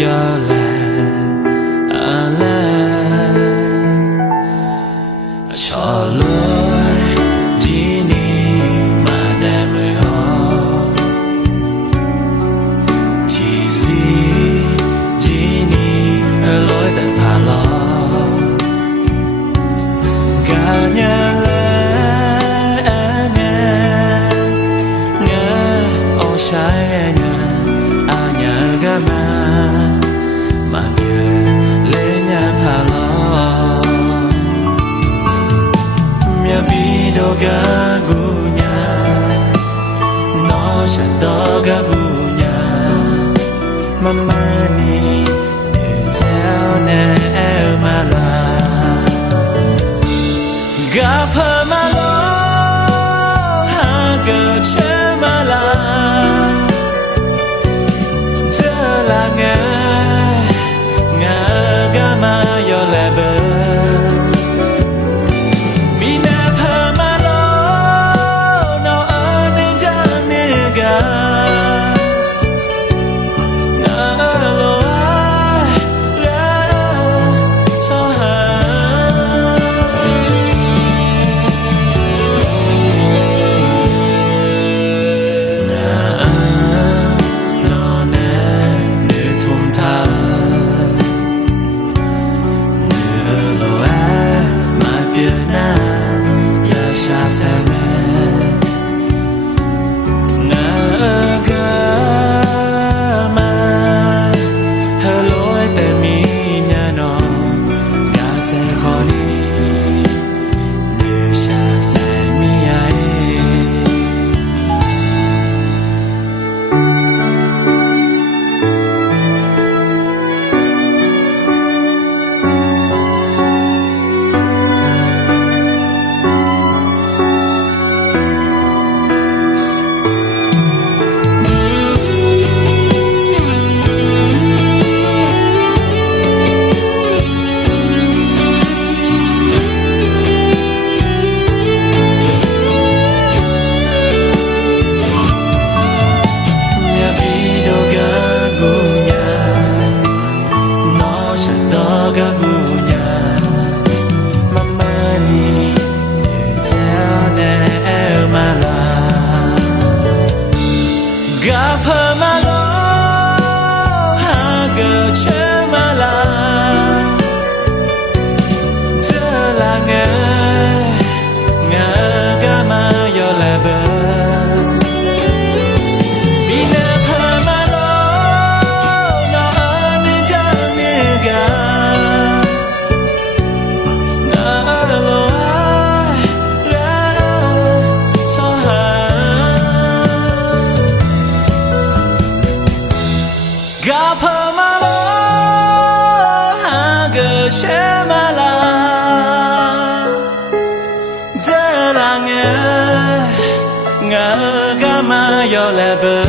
giờ là à là cho lối chỉ ni mà đem người họ thì gì chỉ ni lối để thả lo cả nhà trái nhà nhà gama mà nhớ lấy nhà phá lo mẹ bi đồ ga gu nhà nó sẽ đó ga gu nhà mama ni để theo nè mà là ga phơ mà lo ha gờ che mà là ngờ ga ma yo le